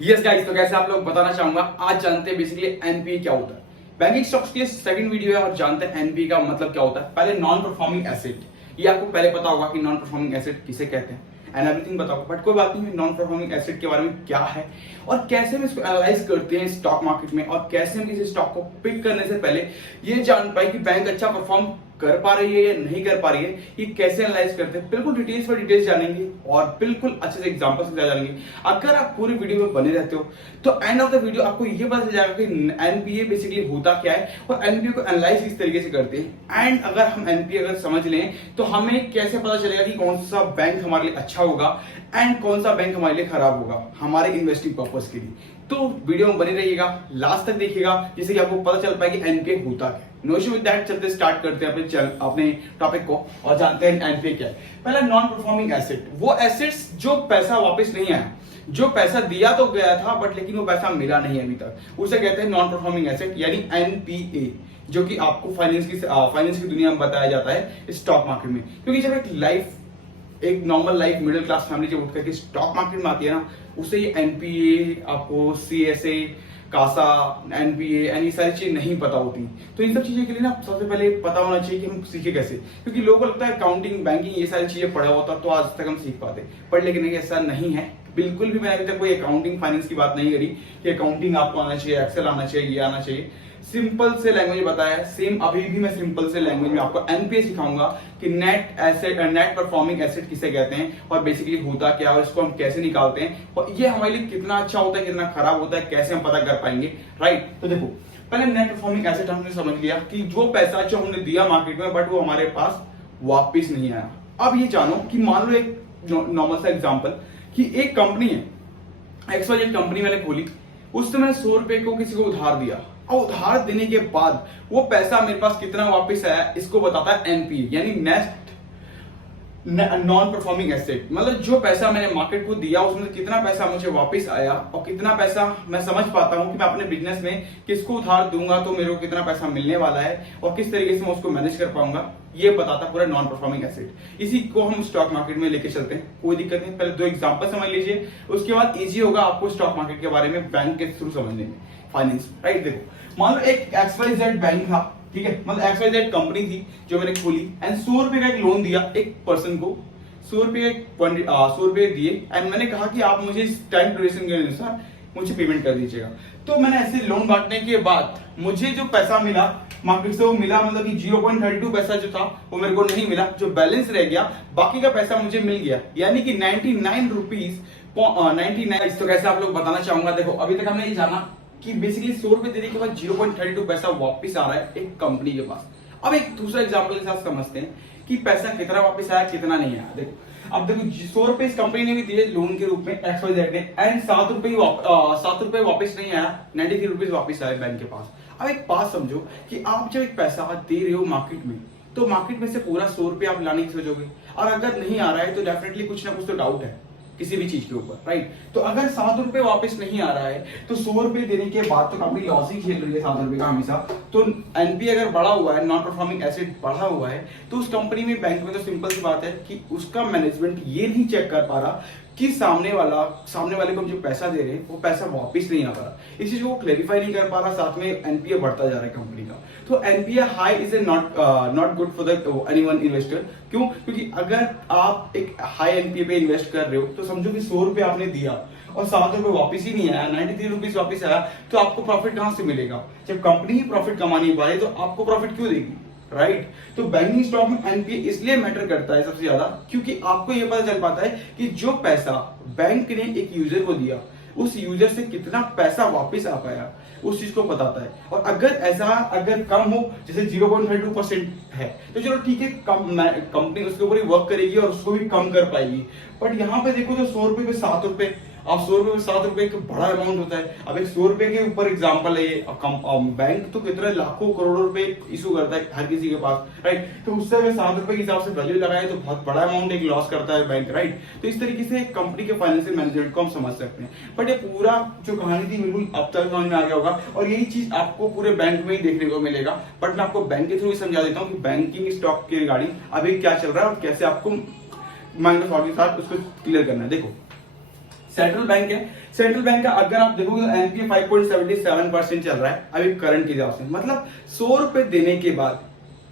Yes guys, तो कैसे आप लोग बताना चाहूंगा। आज जानते हैं बेसिकली एनपीए क्या होता है। बैंकिंग स्टॉक्स की सेकंड वीडियो है और जानते हैं एनपीए का मतलब क्या होता है। पहले नॉन परफॉर्मिंग एसेट, ये आपको पहले पता होगा कि नॉन परफॉर्मिंग एसेट किसे कहते हैं एंड एवरीथिंग बताओगे, बट कोई बात नहीं। नॉन परफॉर्मिंग एसेट के बारे में क्या है और कैसे हम इसको एनालाइज करते हैं स्टॉक मार्केट में, और कैसे हम किसी स्टॉक को पिक करने से पहले ये जान पाए कि बैंक अच्छा परफॉर्म कर पा रही है या नहीं कर पा रही है, ये कैसे एनालाइज करते हैं। बिल्कुल डिटेल्स पर डिटेल्स जानेंगे और बिल्कुल अच्छे से एग्जांपल से जानेंगे। अगर आप पूरी वीडियो में बने रहते हो तो एंड ऑफ द वीडियो आपको ये पता चल जाएगा कि एनपीए बेसिकली होता क्या है और एनपीए को एनालाइज किस तरीके से करते हैं। एंड अगर हम एनपीए अगर समझ लें तो हमें कैसे पता चलेगा कि कौन सा बैंक हमारे लिए अच्छा होगा एंड कौन सा बैंक हमारे लिए खराब होगा हमारे इन्वेस्टिंग पर्पस के लिए। तो वीडियो में बने रहिएगा, लास्ट तक देखिएगा, जिससे कि आपको पता चल पाए कि एनपीए होता क्या है। नो इशू विद दैट, चलते स्टार्ट करते हैं अपने टॉपिक को और जानते हैं एनपीए क्या है। पहला नॉन परफॉर्मिंग एसेट, वो एसेट्स जो पैसा वापस नहीं आया, जो पैसा दिया तो गया था बट लेकिन वो पैसा मिला नहीं अभी तक, उसे कहते हैं नॉन परफॉर्मिंग एसेट यानी एनपीए, जो कि आपको फाइनेंस की दुनिया में बताया जाता है स्टॉक मार्केट में। क्योंकि जब एक normal life middle class family जब उठ करके स्टॉक मार्केट में आती है ना, उसे ये एनपीए, आपको सीएसए, कासा, एनपीए एंड ये सारी चीजें नहीं पता होती। तो इन सब चीजों के लिए ना सबसे पहले पता होना चाहिए कि हम सीखे कैसे, क्योंकि लोगों को लगता है अकाउंटिंग, बैंकिंग ये सारी चीजें पढ़ा होता तो आज तक हम सीख पाते, पर लेकिन ऐसा नहीं है बिल्कुल भी। मैंने अभी तक कोई अकाउंटिंग फाइनेंस की बात नहीं करी कि अकाउंटिंग आपको आना चाहिए, एक्सेल आना चाहिए, ये आना चाहिए। सिंपल से लैंग्वेज बताया है, सेम अभी भी मैं सिंपल से लैंग्वेज में आपको एनपीए सिखाऊंगा कि नेट परफॉर्मिंग एसेट किसे कहते हैं और बेसिकली होता क्या है और इसको हम कैसे निकालते हैं और ये हमारे लिए कितना अच्छा होता है कितना खराब होता है, कैसे हम पता कर पाएंगे। राइट, तो देखो पहले नेट परफॉर्मिंग एसेट हमने समझ लिया कि जो पैसा जो हमने दिया मार्केट में बट वो हमारे पास वापिस नहीं आया। अब ये जानो कि मान लो एक नॉर्मल सा एग्जाम्पल कि एक कंपनी है, XYZ कंपनी मैंने खोली, उससे मैंने 100 रुपए को किसी को उधार दिया और उधार देने के बाद वो पैसा मेरे पास कितना वापस आया, इसको बताता है एनपीए यानी नेट नॉन परफॉर्मिंग एसेट। मतलब जो पैसा मैंने मार्केट को दिया उसमें कितना पैसा मुझे वापस आया और कितना पैसा मैं समझ पाता हूं कि मैं अपने बिजनेस में किसको उधार दूंगा तो मेरे को कितना पैसा मिलने वाला है और किस तरीके से मैं उसको मैनेज कर पाऊंगा, ये बताता पूरा नॉन परफॉर्मिंग एसेट। इसी को हम स्टॉक मार्केट में लेके चलते हैं, कोई दिक्कत नहीं। पहले 2 एग्जांपल समझ लीजिए, उसके बाद इजी होगा आपको स्टॉक मार्केट के बारे में बैंक के थ्रू समझने में, फाइनेंस। राइट, देखो मान लो एक XYZ बैंक था, ठीक है, मतलब XYZ कंपनी थी जो मैंने खोली एंड 100 रुपए का एक लोन दिया एक पर्सन को, 100 रुपए दिए एंड मैंने कहा कि आप मुझे इस टाइम ड्यूरेशन के अनुसार मुझे पेमेंट कर दीजिएगा। तो मैंने ऐसे लोन बांटने के बाद मुझे जो पैसा मिला मार्केट से वो मिला, मतलब कि 0.32 पैसा जो था वो मेरे को नहीं मिला, जो बैलेंस रह गया बाकी का पैसा मुझे मिल गया, यानी कि 99 रुपीज 99। तो कैसे आप लोग बताना चाहूंगा। देखो अभी तक हमने ये जाना कि बेसिकली 100 रुपए देने के बाद 0.32 पैसा वापस आ रहा है एक कंपनी के पास। अब एक दूसरा एग्जांपल के साथ समझते हैं कि पैसा कितना वापस आया कितना नहीं आया। देखो अब देखो 100 रुपए इस कंपनी ने भी दिए लोन के रूप में XYZ ने एंड 7 रुपए वापस नहीं आया, 93 रुपीज वापस आए बैंक के पास। अब एक बात समझो कि आप जब एक पैसा दे रहे हो मार्केट में तो मार्केट में से पूरा 100 रुपए आप लाने की सोचोगे और अगर नहीं आ रहा है तो डेफिनेटली कुछ ना कुछ तो डाउट है किसी भी चीज के ऊपर। राइट, तो अगर 7 रुपए वापस नहीं आ रहा है तो 100 रुपए देने के बाद तो कंपनी लॉस ही खेल रही है 7 रुपए का हमेशा। तो एनपीए अगर बढ़ा हुआ है, नॉन परफॉर्मिंग एसेट बढ़ा हुआ है, तो उस कंपनी में बैंक में तो सिंपल सी बात है कि उसका मैनेजमेंट ये नहीं चेक कर पा रहा कि सामने वाले को जो पैसा दे रहे हैं वो पैसा वापस नहीं आ पा रहा, इस चीज को क्लैरिफाई नहीं कर पा रहा, साथ में एनपीए बढ़ता जा रहा है कंपनी का। तो NPA high is not good for the anyone investor. क्यों? क्योंकि अगर आप एक हाई एनपीए पे इन्वेस्ट कर रहे हो तो समझो कि 100 रुपए आपने दिया और 7 रुपए वापस ही नहीं आया, 93 रुपीज वापस आया, तो आपको प्रॉफिट कहां से मिलेगा? जब कंपनी ही प्रॉफिट कमा नहीं पा रही तो आपको प्रॉफिट क्यों देगी? राइट, तो बैंकिंग स्टॉक में एनपीए इसलिए मैटर करता है सबसे ज्यादा क्योंकि आपको यह पता चल पाता है कि जो पैसा बैंक ने एक यूजर को दिया उस यूजर से कितना पैसा वापस आ पाया, उस चीज को बताता है। और अगर कम हो, जैसे 0.32% है तो चलो ठीक है, कंपनी उसके ऊपर ही वर्क करेगी और उसको भी कम कर पाएगी। बट यहाँ पे देखो तो 100 रुपए पे 7 रुपए, अब 100 रुपए में 7 रुपए एक बड़ा अमाउंट होता है। अब एक 100 रुपए के ऊपर एग्जांपल है ये, बैंक तो कितने लाखों करोड़ों रुपए इशू करता है हर किसी के पास। राइट, तो उससे अगर 7 रुपए के हिसाब से वैल्यू लगाए तो बहुत बड़ा अमाउंट एक लॉस करता है बैंक। राइट, तो इस तरीके से कंपनी के फाइनेंशियल मैनेजमेंट को हम समझ सकते हैं। बट ये पूरा जो कहानी थी बिल्कुल अब तक समझ में आ गया होगा और यही चीज आपको पूरे बैंक में ही देखने को मिलेगा। बट मैं आपको बैंक के थ्रू समझा देता हूँ कि बैंकिंग स्टॉक की रिगार्डिंग अभी क्या चल रहा है और कैसे आपको माइंड ऑफ थॉट के साथ उसको क्लियर करना है। देखो सेंट्रल बैंक है, सेंट्रल बैंक का अगर आप देखोगे तो एनपीए 5.77% चल रहा है अभी करंट के हिसाब से, मतलब 100 रुपए देने के बाद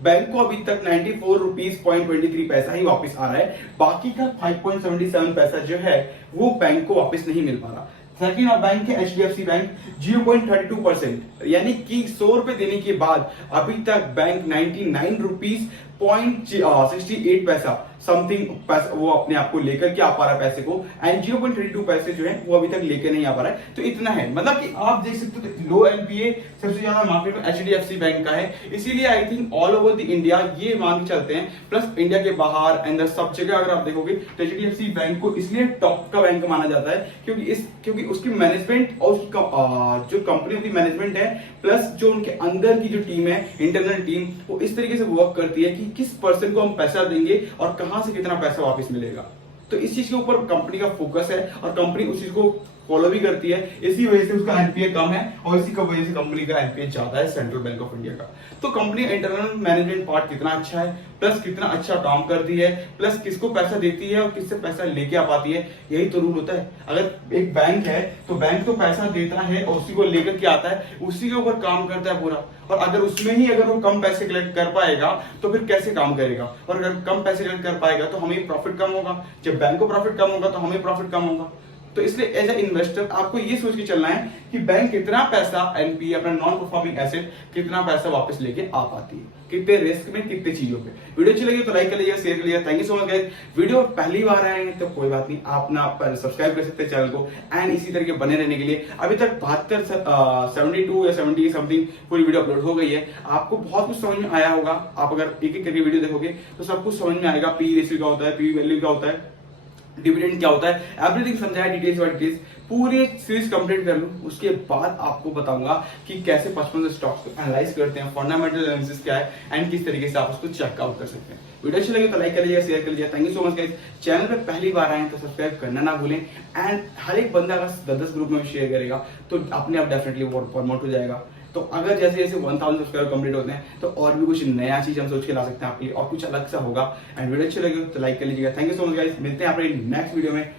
बैंक को अभी तक 94 रुपीज पॉइंट 23 पैसा ही वापस आ रहा है, बाकी का 5.77 पैसा जो है वो बैंक को वापस नहीं मिल पा रहा। सेकंड और बैंक है एचडीएफसी बैंक 0.32%, यानी कि 100 रुपए देने के बाद अभी तक बैंक 99 रुपीज पॉइंट 68 पैसा समथिंग पैसा वो अपने आप को लेकर के आ पा रहा है पैसे को, एंड 0.32 पैसे जो है वो अभी तक लेकर नहीं आ पा रहा है। तो इतना है, मतलब कि आप देख सकते हो लो एनपीए सबसे ज्यादा मार्केट में एचडीएफसी बैंक का है, इसीलिए I think all over the India ये मान के चलते हैं, प्लस इंडिया के बाहर एंड सब जगह अगर आप देखोगे तो एचडीएफसी बैंक को इसलिए टॉप का बैंक माना जाता है क्योंकि उसकी मैनेजमेंट और उसकी जो कंपनी की मैनेजमेंट है प्लस जो उनके अंदर की जो टीम है इंटरनल टीम, वो इस तरीके से वर्क करती है कि किस पर्सन को हम पैसा देंगे और कहां से कितना पैसा वापस मिलेगा। तो इस चीज के ऊपर कंपनी का फोकस है और कंपनी उस चीज को फॉलो भी करती है, इसी वजह से उसका एनपीए कम है और इसी की वजह से कंपनी का एनपीए ज्यादा है सेंट्रल बैंक ऑफ इंडिया का। तो कंपनी इंटरनल मैनेजमेंट पार्ट कितना अच्छा है, प्लस कितना अच्छा काम करती है, प्लस किसको पैसा देती है और किससे पैसा लेके आ पाती है, यही तो रूल होता है। अगर एक बैंक है तो बैंक तो पैसा देता है और उसी को लेकर के आता है, उसी के ऊपर काम करता है पूरा, और अगर उसमें ही अगर वो कम पैसे कलेक्ट कर पाएगा तो फिर कैसे काम करेगा, और अगर कम पैसे कलेक्ट कर पाएगा तो हमें प्रॉफिट कम होगा, जब बैंक को प्रॉफिट कम होगा तो हमें प्रॉफिट कम होगा। तो इसलिए एज ए इन्वेस्टर आपको ये सोच के चलना है कि बैंक कितना पैसा एनपीए अपना नॉन परफॉर्मिंग एसेट कितना पैसा वापस लेके आ पाती है, कितने रिस्क में कितने चीजों पे। वीडियो अच्छी लगी तो लाइक कर लीजिए, शेयर कर लीजिए। Thank you so much guys. Video पहली बार आए हैं तो कोई बात नहीं, आप ना पर सब्सक्राइब कर सकते हैं चैनल को, एंड इसी तरीके बने रहने के लिए अभी तक 72 या 70 समथिंग पूरी वीडियो अपलोड हो गई है। आपको बहुत कुछ समझ में आया होगा, आप अगर एक एक करके वीडियो देखोगे तो सब कुछ समझ में आएगा। पी रेशियो क्या होता है, पी वैल्यू क्या होता है, डिविडेंड क्या होता है, एवरीथिंग समझाया डिटेल्स बाय डिटेल्स। पूरी सीरीज कंप्लीट कर लूं उसके बाद आपको बताऊंगा कि कैसे 55 स्टॉक्स को एनालाइज करते हैं, फंडामेंटल एनालिसिस क्या है एंड किस तरीके से आप उसको चेकआउट कर सकते हैं। वीडियो अच्छी लगे तो लाइक कर लीजिए, शेयर कर लीजिए। Thank you so much guys. Channel पे पहली बार आए तो सब्सक्राइब करना ना भूलें, एंड हर एक बंदा अगर 10 ग्रुप में शेयर करेगा तो अपने आप डेफिनेटली वो प्रमोट हो जाएगा। तो अगर जैसे जैसे 1000 सब्सक्राइबर कंप्लीट होते हैं तो और भी कुछ नया चीज हम सोच के ला सकते हैं आपके लिए, और कुछ अलग सा होगा। एंड वीडियो अच्छी लगी तो लाइक कर लीजिएगा। Thank you so much guys, मिलते हैं अपने नेक्स्ट वीडियो में।